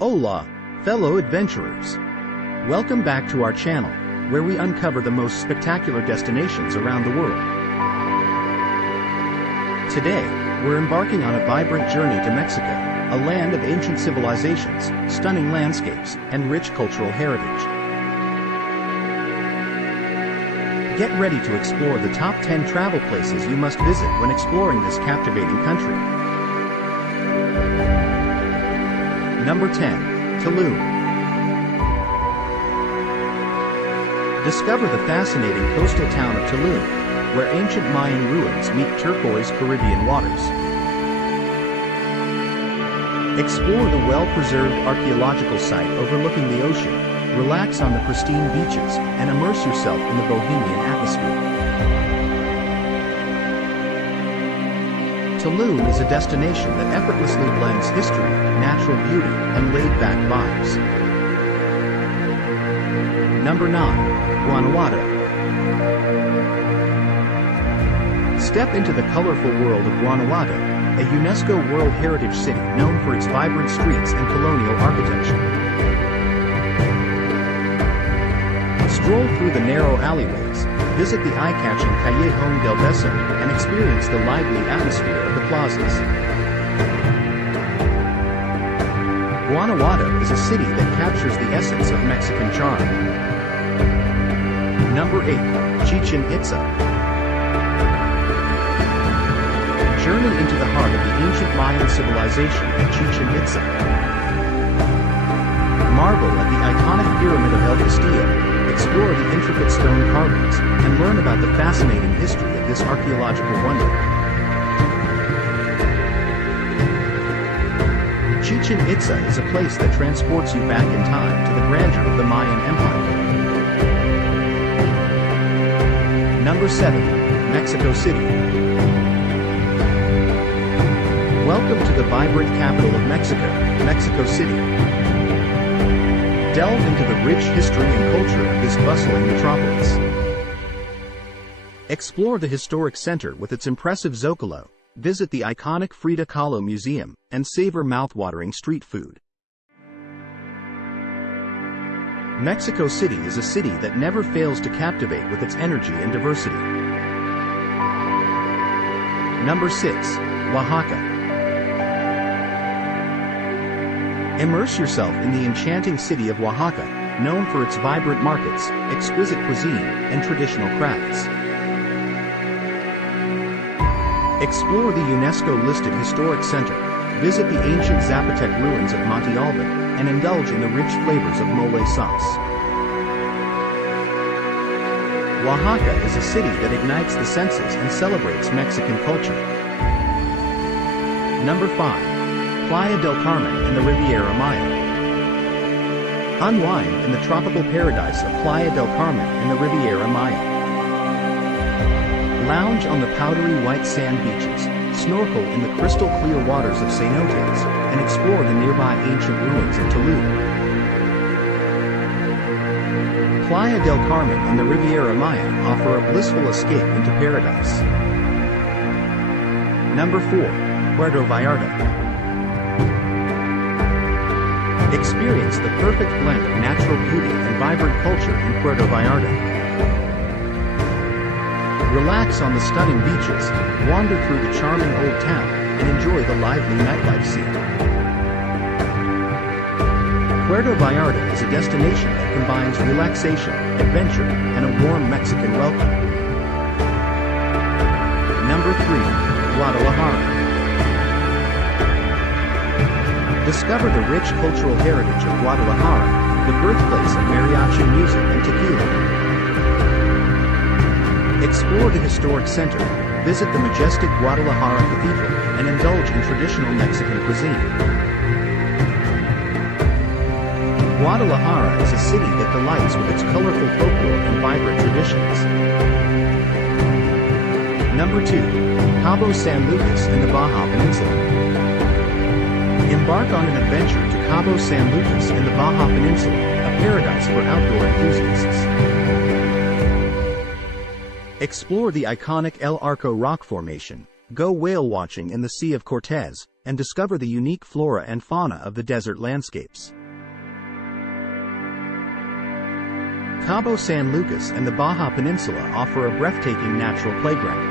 Hola, fellow adventurers. Welcome back to our channel, where we uncover the most spectacular destinations around the world. Today, we're embarking on a vibrant journey to Mexico, a land of ancient civilizations, stunning landscapes, and rich cultural heritage. Get ready to explore the top 10 travel places you must visit when exploring this captivating country. Number 10. Tulum. Discover the fascinating coastal town of Tulum, where ancient Mayan ruins meet turquoise Caribbean waters. Explore the well-preserved archaeological site overlooking the ocean, relax on the pristine beaches, and immerse yourself in the bohemian atmosphere. Tulum is a destination that effortlessly blends history, natural beauty, and laid-back vibes. Number 9. Guanajuato. Step into the colorful world of Guanajuato, a UNESCO World Heritage City known for its vibrant streets and colonial architecture. Stroll through the narrow alleyways, visit the eye-catching Callejón del Beso, and experience the lively atmosphere of the plazas. Guanajuato is a city that captures the essence of Mexican charm. Number 8. Chichén Itzá. Journey into the heart of the ancient Mayan civilization at Chichén Itzá. Marvel at the iconic pyramid of El Castillo, explore the intricate stone carvings, and learn about the fascinating history of this archaeological wonder. Chichén Itzá is a place that transports you back in time to the grandeur of the Mayan Empire. Number 7. Mexico City. Welcome to the vibrant capital of Mexico, Mexico City. Delve into the rich history and culture of this bustling metropolis. Explore the historic center with its impressive Zócalo, visit the iconic Frida Kahlo Museum, and savor mouth-watering street food. Mexico City is a city that never fails to captivate with its energy and diversity. Number 6. Oaxaca. Immerse yourself in the enchanting city of Oaxaca, known for its vibrant markets, exquisite cuisine, and traditional crafts. Explore the UNESCO-listed historic center, visit the ancient Zapotec ruins of Monte Alban, and indulge in the rich flavors of mole sauce. Oaxaca is a city that ignites the senses and celebrates Mexican culture. Number 5. Playa del Carmen and the Riviera Maya. Unwind in the tropical paradise of Playa del Carmen and the Riviera Maya. Lounge on the powdery white sand beaches, snorkel in the crystal clear waters of cenotes, and explore the nearby ancient ruins of Tulum. Playa del Carmen and the Riviera Maya offer a blissful escape into paradise. Number 4. Puerto Vallarta. Experience the perfect blend of natural beauty and vibrant culture in Puerto Vallarta. Relax on the stunning beaches, wander through the charming old town, and enjoy the lively nightlife scene. Puerto Vallarta is a destination that combines relaxation, adventure, and a warm Mexican welcome. Number 3. Guadalajara. Discover the rich cultural heritage of Guadalajara, the birthplace of mariachi music and tequila. Explore the historic center, visit the majestic Guadalajara Cathedral, and indulge in traditional Mexican cuisine. Guadalajara is a city that delights with its colorful folklore and vibrant traditions. Number 2. Cabo San Lucas and the Baja Peninsula. Embark on an adventure to Cabo San Lucas and the Baja Peninsula, a paradise for outdoor enthusiasts. Explore the iconic El Arco rock formation, Go whale watching in the Sea of Cortez, and discover the unique flora and fauna of the desert landscapes. Cabo San Lucas and the Baja Peninsula offer a breathtaking natural playground.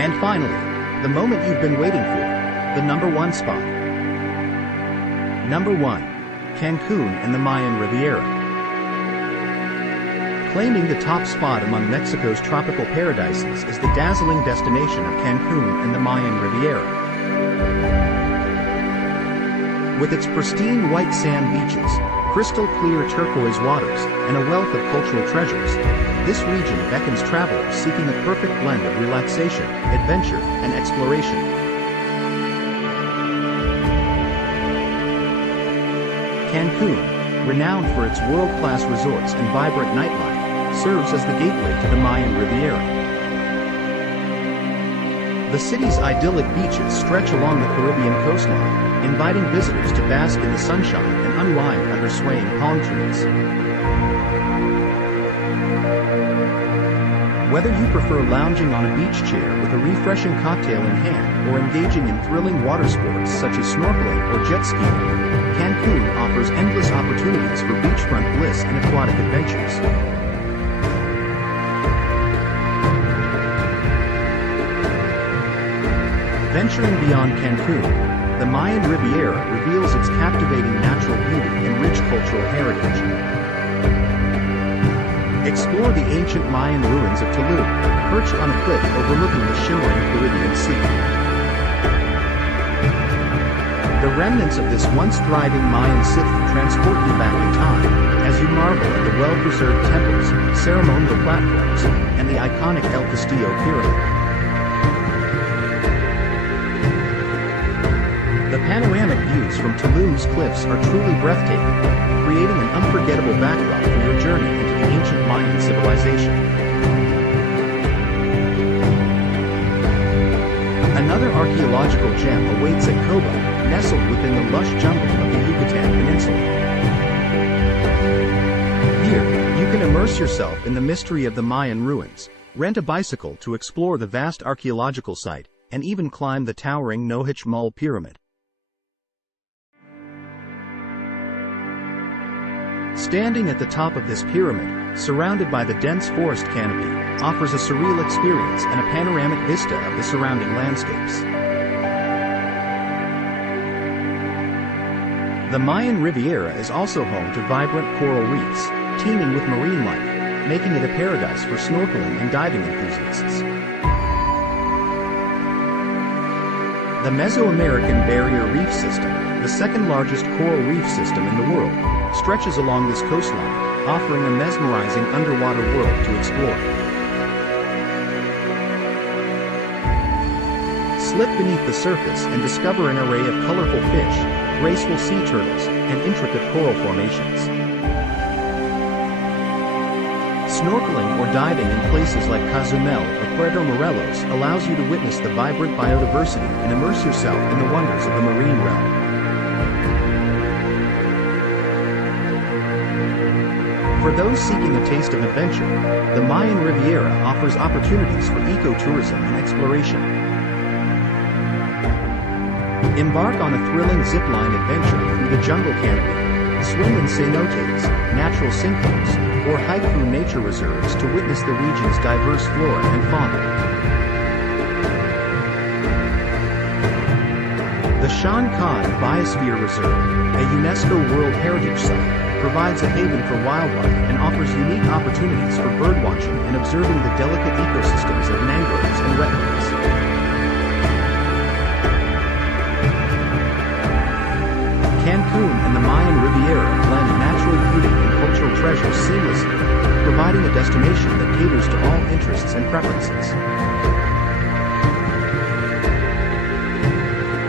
And finally, the moment you've been waiting for, the number one spot. Number 1. Cancun and the Mayan Riviera. Claiming the top spot among Mexico's tropical paradises is the dazzling destination of Cancun and the Mayan Riviera. With its pristine white sand beaches, crystal clear turquoise waters, and a wealth of cultural treasures, this region beckons travelers seeking a perfect blend of relaxation, adventure, and exploration. Cancun, renowned for its world-class resorts and vibrant nightlife, serves as the gateway to the Mayan Riviera. The city's idyllic beaches stretch along the Caribbean coastline, inviting visitors to bask in the sunshine and unwind under swaying palm trees. Whether you prefer lounging on a beach chair with a refreshing cocktail in hand or engaging in thrilling water sports such as snorkeling or jet skiing, Cancun offers endless opportunities for beachfront bliss and aquatic adventures. Venturing beyond Cancun, the Mayan Riviera reveals its captivating natural beauty and rich cultural heritage. Explore the ancient Mayan ruins of Tulum, perched on a cliff overlooking the shimmering Caribbean Sea. The remnants of this once thriving Mayan city transport you back in time, as you marvel at the well-preserved temples, ceremonial platforms, and the iconic El Castillo pyramid. The panoramic views from Tulum's cliffs are truly breathtaking, creating an unforgettable backdrop for your journey into the ancient Mayan civilization. Another archaeological gem awaits at Cabo, nestled within the lush jungle of the Yucatan Peninsula. Here, you can immerse yourself in the mystery of the Mayan ruins, rent a bicycle to explore the vast archaeological site, and even climb the towering Nohich pyramid. Standing at the top of this pyramid, surrounded by the dense forest canopy, offers a surreal experience and a panoramic vista of the surrounding landscapes. The Mayan Riviera is also home to vibrant coral reefs, teeming with marine life, making it a paradise for snorkeling and diving enthusiasts. The Mesoamerican Barrier Reef System, the second largest coral reef system in the world, stretches along this coastline, offering a mesmerizing underwater world to explore. Slip beneath the surface and discover an array of colorful fish, graceful sea turtles, and intricate coral formations. Snorkeling or diving in places like Cozumel or Puerto Morelos allows you to witness the vibrant biodiversity and immerse yourself in the wonders of the marine realm. For those seeking a taste of adventure, the Mayan Riviera offers opportunities for ecotourism and exploration. Embark on a thrilling zipline adventure through the jungle canopy, swim in cenotes, natural sinkholes, or hike through nature reserves to witness the region's diverse flora and fauna. The Shan Khan Biosphere Reserve, a UNESCO World Heritage Site, provides a haven for wildlife and offers unique opportunities for birdwatching and observing the delicate ecosystems of mangroves and wetlands. Cancun and the Mayan Riviera blend natural beauty and cultural treasures seamlessly, providing a destination that caters to all interests and preferences.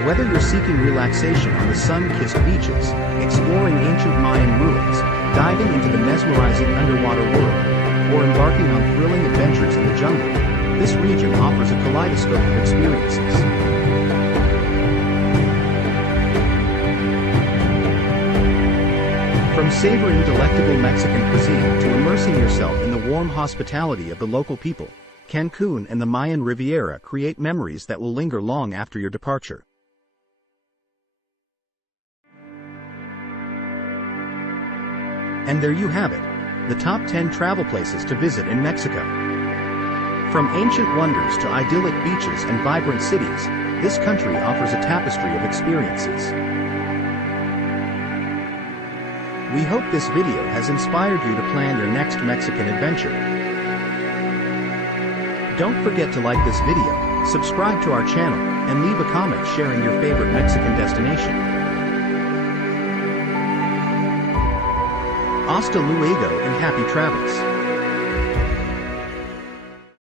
Whether you're seeking relaxation on the sun-kissed beaches, exploring ancient Mayan ruins, diving into the mesmerizing underwater world, or embarking on thrilling adventures in the jungle, this region offers a kaleidoscope of experiences. From savoring delectable Mexican cuisine to immersing yourself in the warm hospitality of the local people, Cancun and the Mayan Riviera create memories that will linger long after your departure. And there you have it, the top 10 travel places to visit in Mexico. From ancient wonders to idyllic beaches and vibrant cities, this country offers a tapestry of experiences. We hope this video has inspired you to plan your next Mexican adventure. Don't forget to like this video, subscribe to our channel, and leave a comment sharing your favorite Mexican destination. Hasta luego and happy travels!